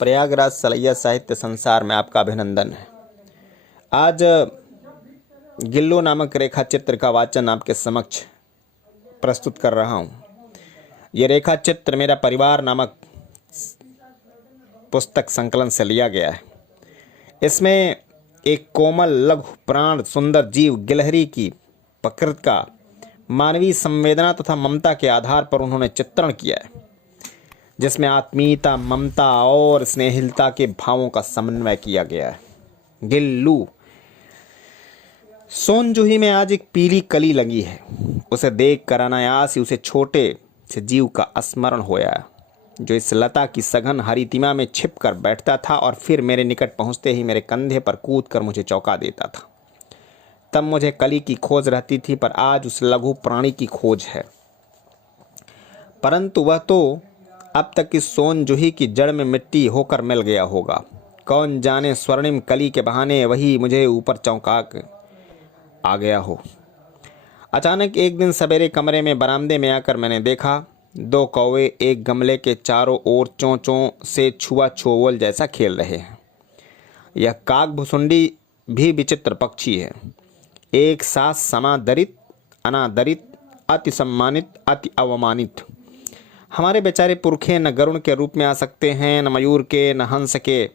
प्रयागराज सलैया साहित्य संसार में आपका अभिनंदन है। आज गिल्लू नामक रेखा चित्र का वाचन आपके समक्ष प्रस्तुत कर रहा हूँ। ये रेखा चित्र मेरा परिवार नामक पुस्तक संकलन से लिया गया है। इसमें एक कोमल लघु प्राण सुंदर जीव गिलहरी की प्रकृति का मानवीय संवेदना तथा ममता के आधार पर उन्होंने चित्रण किया है, जिसमें आत्मीयता, ममता और स्नेहिलता के भावों का समन्वय किया गया है। गिल्लू। सोनजूही में आज एक पीली कली लगी है। उसे देख कर अनायास ही उसे छोटे से जीव का स्मरण होया, जो इस लता की सघन हरितिमा में छिप कर बैठता था और फिर मेरे निकट पहुंचते ही मेरे कंधे पर कूद कर मुझे चौंका देता था। तब मुझे कली की खोज रहती थी, पर आज उस लघु प्राणी की खोज है। परंतु वह तो अब तक इस सोनजूही की जड़ में मिट्टी होकर मिल गया होगा। कौन जाने स्वर्णिम कली के बहाने वही मुझे ऊपर चौंका आ गया हो। अचानक एक दिन सवेरे कमरे में बरामदे में आकर मैंने देखा, दो कौवे एक गमले के चारों ओर चोंचों से छुआ छुअल जैसा खेल रहे हैं। यह काक भुसुंडी भी विचित्र पक्षी है। एक साथ समादरित, अनादरित, अति सम्मानित, अति अवमानित। हमारे बेचारे पुरखे न गरुड़ के रूप में आ सकते हैं, न मयूर के, न हंस के।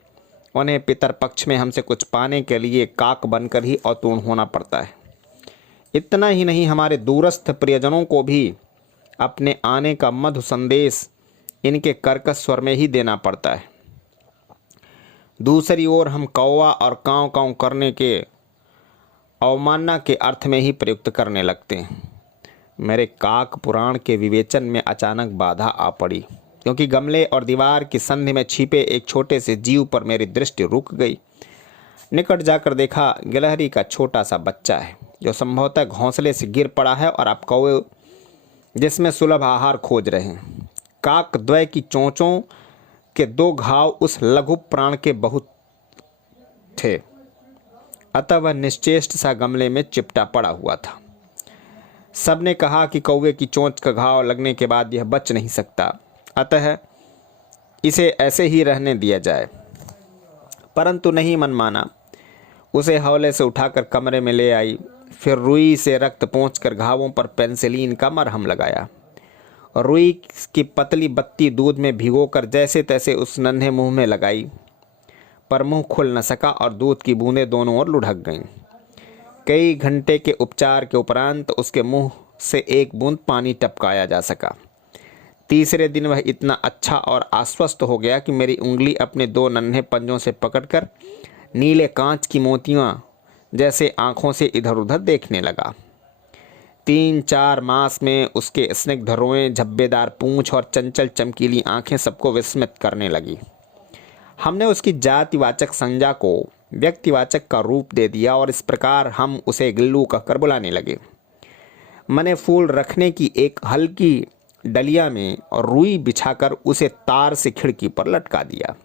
उन्हें पितर पक्ष में हमसे कुछ पाने के लिए काक बनकर ही अवतूर्ण होना पड़ता है। इतना ही नहीं, हमारे दूरस्थ प्रियजनों को भी अपने आने का मधु संदेश इनके कर्कश स्वर में ही देना पड़ता है। दूसरी ओर हम कौवा और काँव काँव करने के अवमानना के अर्थ में ही प्रयुक्त करने लगते हैं। मेरे काक पुराण के विवेचन में अचानक बाधा आ पड़ी, क्योंकि गमले और दीवार की संधि में छिपे एक छोटे से जीव पर मेरी दृष्टि रुक गई। निकट जाकर देखा, गिलहरी का छोटा सा बच्चा है, जो संभवतः घोंसले से गिर पड़ा है और अब कौवे जिसमें सुलभ आहार खोज रहे हैं। काक द्वय की चोंचों के दो घाव उस लघु प्राण के बहुत थे, अतः वह निश्चेष्ट सा गमले में चिपटा पड़ा हुआ था। सबने कहा कि कौवे की चोंच का घाव लगने के बाद यह बच नहीं सकता, अतः इसे ऐसे ही रहने दिया जाए। परंतु नहीं मन माना। उसे हौले से उठाकर कमरे में ले आई, फिर रुई से रक्त पोंछकर घावों पर पेंसिलीन का मरहम लगाया। रुई की पतली बत्ती दूध में भिगोकर जैसे तैसे उस नन्हे मुंह में लगाई, पर मुंह खुल न सका और दूध की बूंदें दोनों ओर लुढ़क गईं। कई घंटे के उपचार के उपरांत उसके मुंह से एक बूंद पानी टपकाया जा सका। तीसरे दिन वह इतना अच्छा और आश्वस्त हो गया कि मेरी उंगली अपने दो नन्हे पंजों से पकड़कर नीले कांच की मोतियां जैसे आंखों से इधर उधर देखने लगा। 3-4 मास में उसके स्निग्ध रोएं, झब्बेदार पूंछ और चंचल चमकीली आंखें सबको विस्मित करने लगी। हमने उसकी जातिवाचक संज्ञा को व्यक्तिवाचक का रूप दे दिया और इस प्रकार हम उसे गिल्लू कहकर बुलाने लगे। मैंने फूल रखने की एक हल्की डलिया में और रुई बिछाकर उसे तार से खिड़की पर लटका दिया।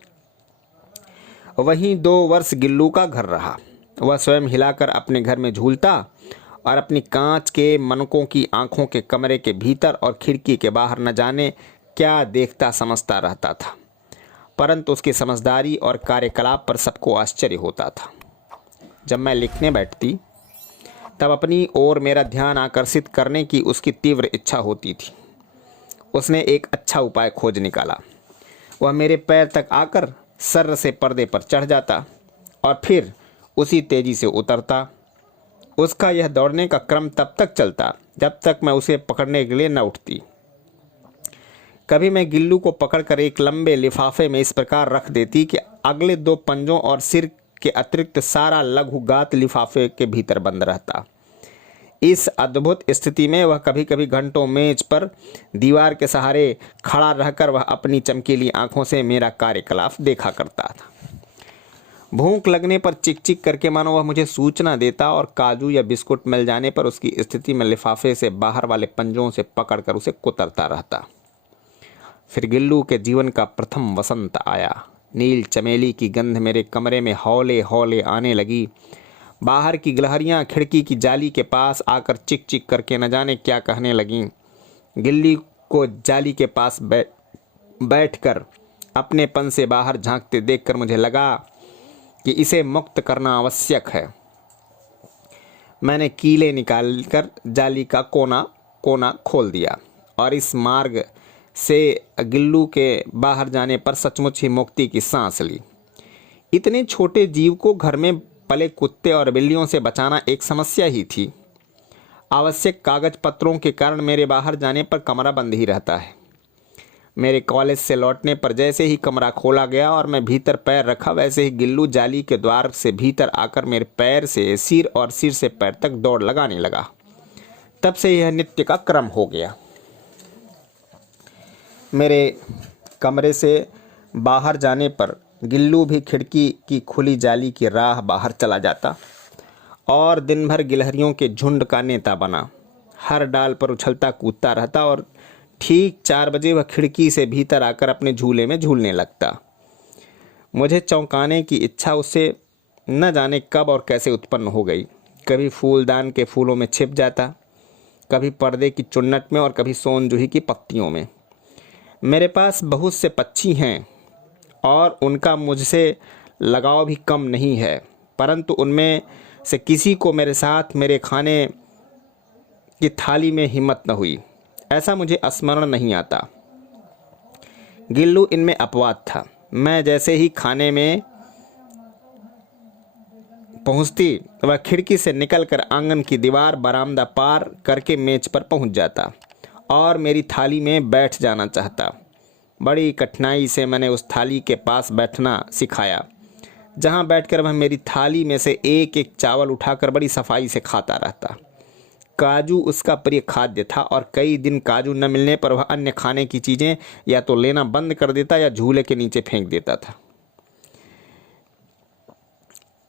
वहीं 2 वर्ष गिल्लू का घर रहा। वह स्वयं हिलाकर अपने घर में झूलता और अपनी कांच के मनकों की आंखों के कमरे के भीतर और खिड़की के बाहर न जाने क्या देखता समझता रहता था। परंतु उसकी समझदारी और कार्यकलाप पर सबको आश्चर्य होता था। जब मैं लिखने बैठती, तब अपनी ओर मेरा ध्यान आकर्षित करने की उसकी तीव्र इच्छा होती थी। उसने एक अच्छा उपाय खोज निकाला। वह मेरे पैर तक आकर सर्र से पर्दे पर चढ़ जाता और फिर उसी तेजी से उतरता। उसका यह दौड़ने का क्रम तब तक चलता जब तक मैं उसे पकड़ने के लिए न उठती। कभी मैं गिल्लू को पकड़कर एक लंबे लिफाफे में इस प्रकार रख देती कि अगले 2 पंजों और सिर के अतिरिक्त सारा लघु गात लिफाफे के भीतर बंद रहता। इस अद्भुत स्थिति में वह कभी कभी घंटों मेज पर दीवार के सहारे खड़ा रहकर वह अपनी चमकीली आंखों से मेरा कार्यकलाप देखा करता था। भूख लगने पर चिक चिक करके मानो वह मुझे सूचना देता और काजू या बिस्कुट मिल जाने पर उसकी स्थिति में लिफाफे से बाहर वाले पंजों से पकड़कर उसे कुतरता रहता। फिर गिल्लू के जीवन का प्रथम वसंत आया। नील चमेली की गंध मेरे कमरे में हौले हौले आने लगी। बाहर की गिलहरियां खिड़की की जाली के पास आकर चिक चिक करके न जाने क्या कहने लगीं। गिल्ली को जाली के पास बैठकर अपनेपन से बाहर झांकते देखकर मुझे लगा कि इसे मुक्त करना आवश्यक है। मैंने कीले निकालकर जाली का कोना कोना खोल दिया और इस मार्ग से गिल्लू के बाहर जाने पर सचमुच ही मुक्ति की सांस ली। इतने छोटे जीव को घर में पले कुत्ते और बिल्लियों से बचाना एक समस्या ही थी। आवश्यक कागज पत्रों के कारण मेरे बाहर जाने पर कमरा बंद ही रहता है। मेरे कॉलेज से लौटने पर जैसे ही कमरा खोला गया और मैं भीतर पैर रखा, वैसे ही गिल्लू जाली के द्वार से भीतर आकर मेरे पैर से सिर और सिर से पैर तक दौड़ लगाने लगा। तब से यह नित्य का क्रम हो गया। मेरे कमरे से बाहर जाने पर गिल्लू भी खिड़की की खुली जाली की राह बाहर चला जाता और दिन भर गिलहरियों के झुंड का नेता बना। हर डाल पर उछलता कूदता रहता और ठीक 4 बजे वह खिड़की से भीतर आकर अपने झूले में झूलने लगता। मुझे चौंकाने की इच्छा उससे न जाने कब और कैसे उत्पन्न हो गई। कभी फूलदान के फूलों में छिप जाता, कभी पर्दे की चुन्नट में और कभी सोन जूही की पत्तियों में। मेरे पास बहुत से पक्षी हैं और उनका मुझसे लगाव भी कम नहीं है, परंतु उनमें से किसी को मेरे साथ मेरे खाने की थाली में हिम्मत न हुई, ऐसा मुझे स्मरण नहीं आता। गिल्लू इनमें अपवाद था। मैं जैसे ही खाने में पहुंचती, वह खिड़की से निकलकर आंगन की दीवार बरामदा पार करके मेज पर पहुंच जाता और मेरी थाली में बैठ जाना चाहता। बड़ी कठिनाई से मैंने उस थाली के पास बैठना सिखाया, जहां बैठकर वह मेरी थाली में से एक एक चावल उठाकर बड़ी सफाई से खाता रहता। काजू उसका प्रिय खाद्य था और कई दिन काजू न मिलने पर वह अन्य खाने की चीज़ें या तो लेना बंद कर देता या झूले के नीचे फेंक देता था।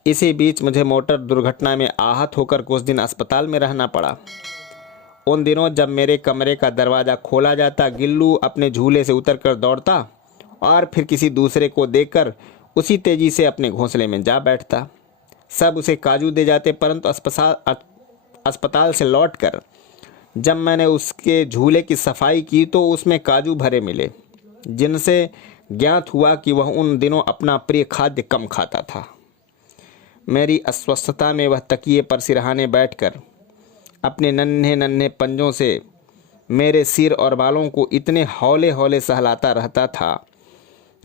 इसी बीच मुझे मोटर दुर्घटना में आहत होकर कुछ दिन अस्पताल में रहना पड़ा। उन दिनों जब मेरे कमरे का दरवाज़ा खोला जाता, गिल्लू अपने झूले से उतरकर दौड़ता और फिर किसी दूसरे को देखकर उसी तेजी से अपने घोंसले में जा बैठता। सब उसे काजू दे जाते, परंतु अस्पताल से लौटकर जब मैंने उसके झूले की सफाई की तो उसमें काजू भरे मिले, जिनसे ज्ञात हुआ कि वह उन दिनों अपना प्रिय खाद्य कम खाता था। मेरी अस्वस्थता में वह तकिए पर सिरहाने बैठकर अपने नन्हे नन्हे पंजों से मेरे सिर और बालों को इतने हौले हौले सहलाता रहता था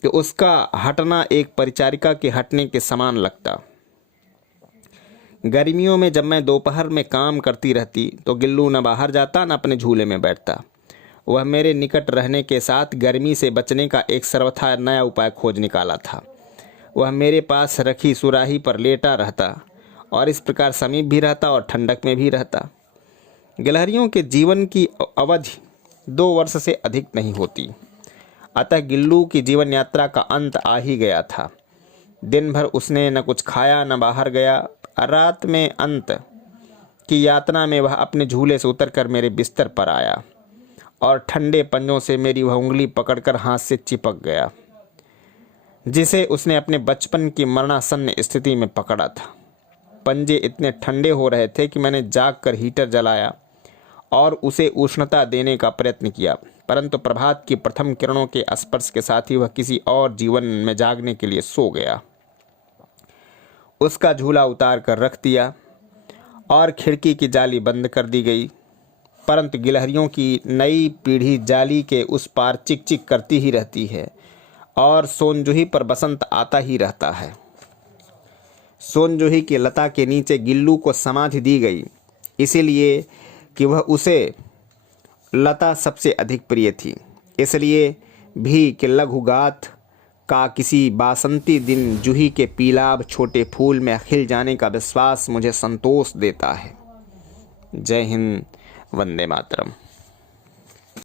कि उसका हटना एक परिचारिका के हटने के समान लगता। गर्मियों में जब मैं दोपहर में काम करती रहती तो गिल्लू न बाहर जाता न अपने झूले में बैठता। वह मेरे निकट रहने के साथ गर्मी से बचने का एक सर्वथा नया उपाय खोज निकाला था। वह मेरे पास रखी सुराही पर लेटा रहता और इस प्रकार समीप भी रहता और ठंडक में भी रहता। गिलहरियों के जीवन की अवधि 2 वर्ष से अधिक नहीं होती, अतः गिल्लू की जीवन यात्रा का अंत आ ही गया था। दिन भर उसने न कुछ खाया न बाहर गया। रात में अंत की यातना में वह अपने झूले से उतरकर मेरे बिस्तर पर आया और ठंडे पंजों से मेरी वह उंगली पकड़कर हाथ से चिपक गया, जिसे उसने अपने बचपन की मरणासन्न स्थिति में पकड़ा था। पंजे इतने ठंडे हो रहे थे कि मैंने जागकर हीटर जलाया और उसे उष्णता देने का प्रयत्न किया, परंतु प्रभात की प्रथम किरणों के स्पर्श के साथ ही वह किसी और जीवन में जागने के लिए सो गया। उसका झूला उतार कर रख दिया और खिड़की की जाली बंद कर दी गई, परंतु गिलहरियों की नई पीढ़ी जाली के उस पार चिक चिक करती ही रहती है और सोनजूही पर बसंत आता ही रहता है। सोनजूही की लता के नीचे गिल्लू को समाधि दी गई, इसीलिए कि वह उसे लता सबसे अधिक प्रिय थी। इसलिए भी कि लघुगाथ का किसी बासंती दिन जूही के पीलाभ छोटे फूल में खिल जाने का विश्वास मुझे संतोष देता है। जय हिंद, वंदे मातरम।